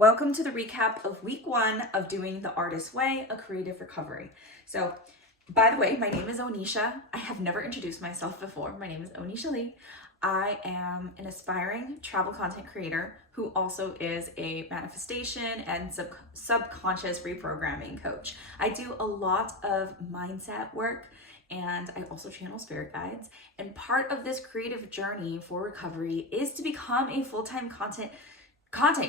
Welcome to the recap of week 1 of doing the Artist Way, a creative recovery. So, by the way, my name is Onisha. I have never introduced myself before. My name is Onisha Lee. I am an aspiring travel content creator who also is a manifestation and subconscious reprogramming coach. I do a lot of mindset work and I also channel spirit guides. And part of this creative journey for recovery is to become a full-time content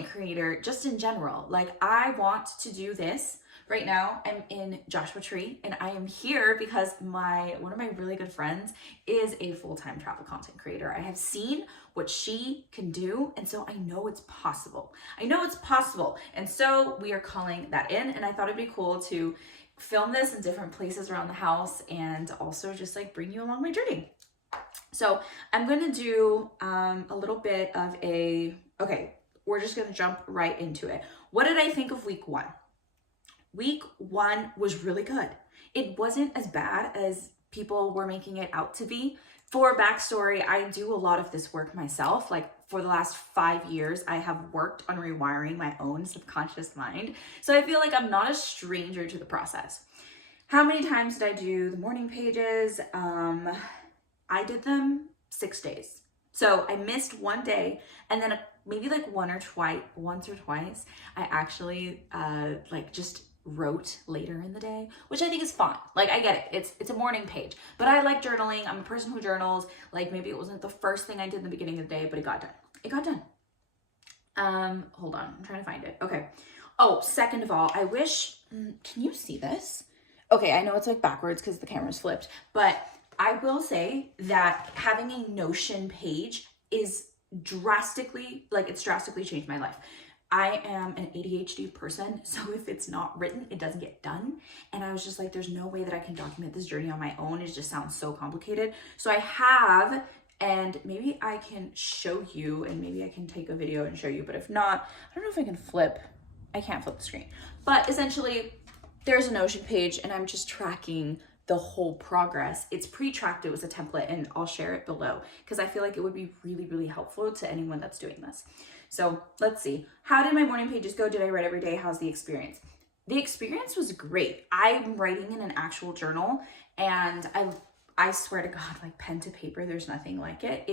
creator just in general. Like, I want to do this. Right now I'm in Joshua Tree and I am here because one of my really good friends is a full-time travel content creator. I have seen what she can do, and so I know it's possible. And so we are calling that in, and I thought it'd be cool to film this in different places around the house and also just like bring you along my journey. So I'm going to do a little bit of we're just going to jump right into it. What did I think of week 1? Week 1 was really good. It wasn't as bad as people were making it out to be. For backstory, I do a lot of this work myself. Like, for the last 5 years, I have worked on rewiring my own subconscious mind. So I feel like I'm not a stranger to the process. How many times did I do the morning pages? I did them 6 days. So I missed one day, and then maybe like once or twice, I actually just wrote later in the day, which I think is fine. Like, I get it. It's a morning page, but I like journaling. I'm a person who journals. Like, maybe it wasn't the first thing I did in the beginning of the day, but it got done. Hold on. I'm trying to find it. Okay. Oh, second of all, I wish, can you see this? Okay. I know it's like backwards because the camera's flipped, but I will say that having a Notion page is drastically changed my life. I am an ADHD person, so if it's not written, it doesn't get done. And I was just like, there's no way that I can document this journey on my own. It just sounds so complicated. So I have, and maybe I can show you, and maybe I can take a video and show you, but if not, I don't know if I can't flip the screen. But essentially, there's a Notion page, and I'm just tracking the whole progress. It's pre-tracked. It was a template, and I'll share it below because I feel like it would be really, really helpful to anyone that's doing this. So let's see. How did my morning pages go? Did I write every day? How's the experience? The experience was great. I'm writing in an actual journal, and I swear to God, like, pen to paper, there's nothing like it.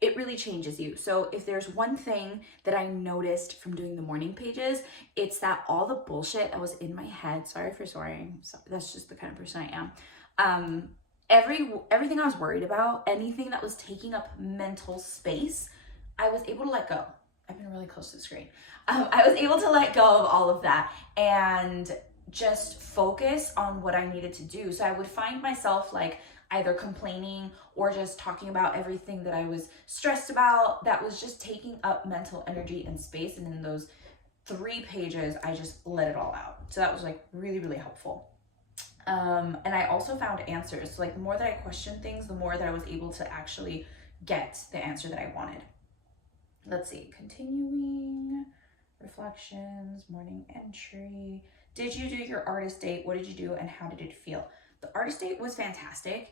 It really changes you. So if there's one thing that I noticed from doing the morning pages, it's that all the bullshit that was in my head, sorry for swearing, so that's just the kind of person I am. Everything I was worried about, anything that was taking up mental space, I was able to let go. I've been really close to the screen. I was able to let go of all of that and just focus on what I needed to do. So I would find myself like either complaining or just talking about everything that I was stressed about that was just taking up mental energy and space. And in those 3 pages, I just let it all out. So that was like really, really helpful. And I also found answers. So like, the more that I questioned things, the more that I was able to actually get the answer that I wanted. Let's see, continuing, reflections, morning entry. Did you do your artist date? What did you do and how did it feel? The artist date was fantastic.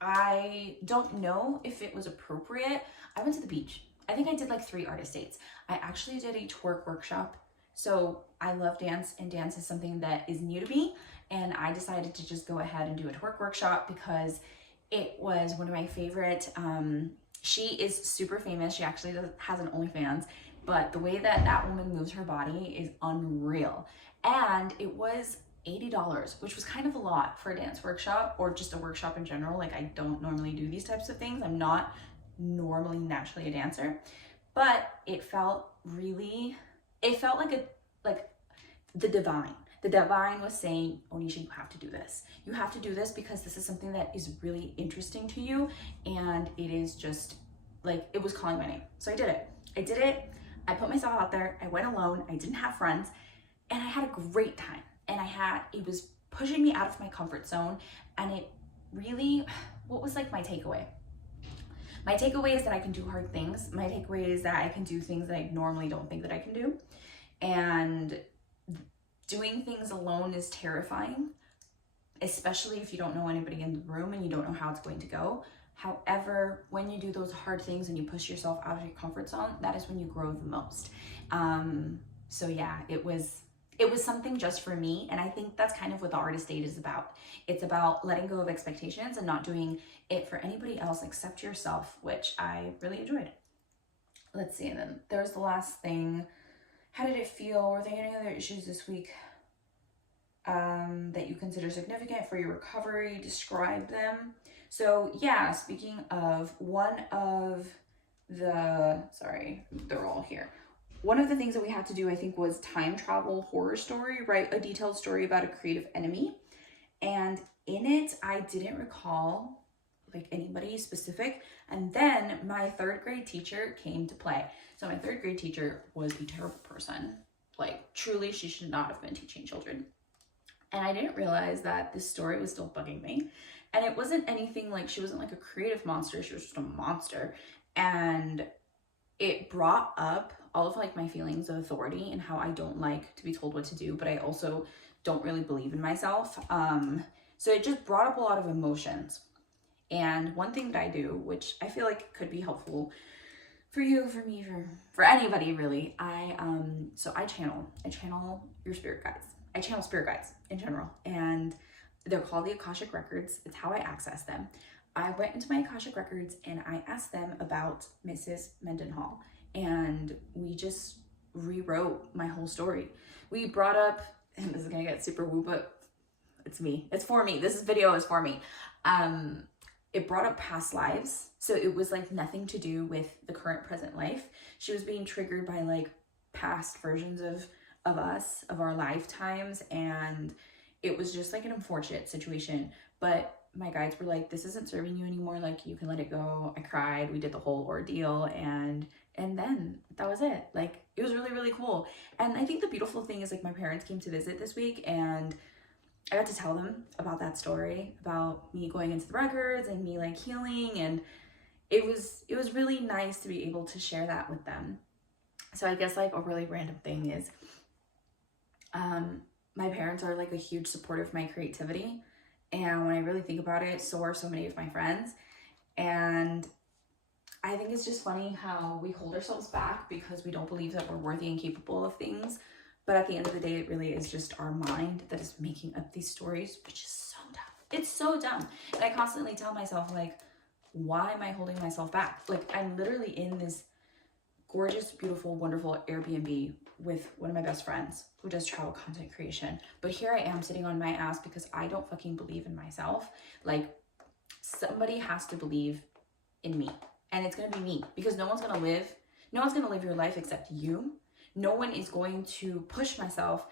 I don't know if it was appropriate. I went to the beach. I think I did like 3 artist dates. I actually did a twerk workshop. So I love dance, and dance is something that is new to me. And I decided to just go ahead and do a twerk workshop because it was one of my favorite. She is super famous. She actually has an OnlyFans, but the way that that woman moves her body is unreal. And it was $80, which was kind of a lot for a dance workshop or just a workshop in general. Like, I don't normally do these types of things. I'm not normally naturally a dancer, but it felt like the divine. The divine was saying, Onisha, you have to do this. You have to do this because this is something that is really interesting to you. And it is just like, it was calling my name. So I did it. I put myself out there. I went alone. I didn't have friends, and I had a great time. And it was pushing me out of my comfort zone. And it really, what was like my takeaway? My takeaway is that I can do hard things. My takeaway is that I can do things that I normally don't think that I can do. And doing things alone is terrifying, especially if you don't know anybody in the room and you don't know how it's going to go. However, when you do those hard things and you push yourself out of your comfort zone, that is when you grow the most. So yeah, it was something just for me. And I think that's kind of what the artist date is about. It's about letting go of expectations and not doing it for anybody else except yourself, which I really enjoyed. Let's see, and then there's the last thing. How did it feel? Were there any other issues this week that you consider significant for your recovery? Describe them. So yeah, speaking of one of the, sorry, they're all here. One of the things that we had to do, I think, was time travel horror story, write a detailed story about a creative enemy. And in it, I didn't recall like anybody specific. And then my 3rd grade teacher came to play. So my 3rd grade teacher was a terrible person. Like truly, she should not have been teaching children. And I didn't realize that this story was still bugging me. And it wasn't anything like, she wasn't like a creative monster. She was just a monster. And it brought up all of like my feelings of authority and how I don't like to be told what to do, but I also don't really believe in myself. So it just brought up a lot of emotions. And one thing that I do, which I feel like could be helpful for you, for me, for anybody really, I channel your spirit guides. I channel spirit guides in general, and they're called the Akashic Records. It's how I access them. I went into my Akashic Records and I asked them about Mrs. Mendenhall, and we just rewrote my whole story. We brought up, and this is gonna get super woo, but it's me. It's for me. This video is for me. It brought up past lives. So it was like nothing to do with the current present life. She was being triggered by like past versions of us, of our lifetimes. And it was just like an unfortunate situation. But my guides were like, this isn't serving you anymore. Like, you can let it go. I cried. We did the whole ordeal. And then that was it. Like, it was really, really cool. And I think the beautiful thing is like my parents came to visit this week, and I got to tell them about that story, about me going into the records and me like healing. And it was really nice to be able to share that with them. So I guess like a really random thing is, my parents are like a huge supporter of my creativity. And when I really think about it, so are so many of my friends. And I think it's just funny how we hold ourselves back because we don't believe that we're worthy and capable of things. But at the end of the day, it really is just our mind that is making up these stories, which is so dumb. It's so dumb. And I constantly tell myself, like, why am I holding myself back? Like, I'm literally in this gorgeous, beautiful, wonderful Airbnb with one of my best friends who does travel content creation. But here I am sitting on my ass because I don't fucking believe in myself. Like, somebody has to believe in me. And it's gonna be me, because no one's gonna live your life except you. No one is going to push myself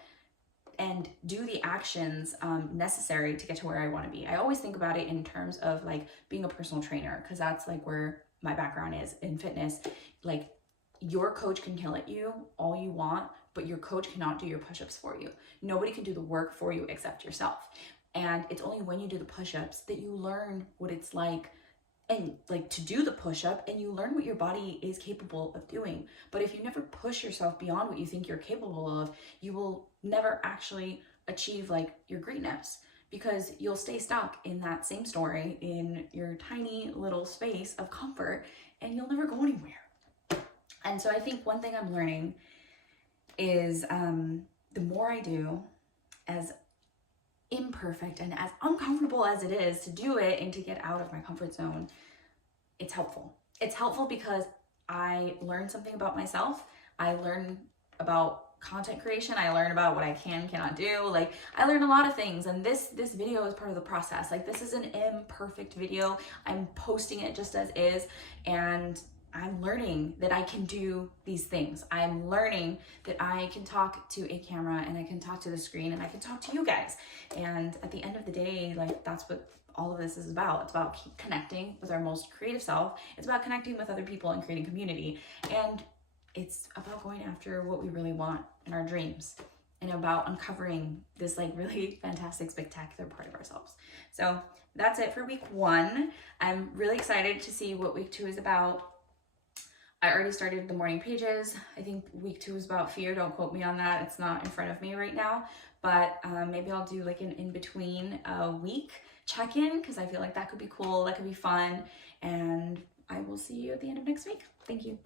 and do the actions necessary to get to where I want to be. I always think about it in terms of like being a personal trainer, because that's like where my background is in fitness. Like, your coach can kill at you all you want, but your coach cannot do your push-ups for you. Nobody can do the work for you except yourself. And it's only when you do the push-ups that you learn what it's like, and like to do the push-up, and you learn what your body is capable of doing. But if you never push yourself beyond what you think you're capable of, you will never actually achieve like your greatness, because you'll stay stuck in that same story in your tiny little space of comfort, and you'll never go anywhere. And so I think one thing I'm learning is the more I do, as imperfect and as uncomfortable as it is to do it and to get out of my comfort zone, it's helpful. It's helpful because I learn something about myself. I learn about content creation. I learn about what I cannot do. Like, I learn a lot of things, and this video is part of the process. Like, this is an imperfect video. I'm posting it just as is, and I'm learning that I can do these things. I'm learning that I can talk to a camera, and I can talk to the screen, and I can talk to you guys. And at the end of the day, like, that's what all of this is about. It's about connecting with our most creative self. It's about connecting with other people and creating community. And it's about going after what we really want in our dreams, and about uncovering this like really fantastic, spectacular part of ourselves. So that's it for week 1. I'm really excited to see what week 2 is about. I already started the morning pages. I think week 2 is about fear. Don't quote me on that. It's not in front of me right now, but maybe I'll do like an in-between week check-in, because I feel like that could be cool. That could be fun. and I will see you at the end of next week. Thank you.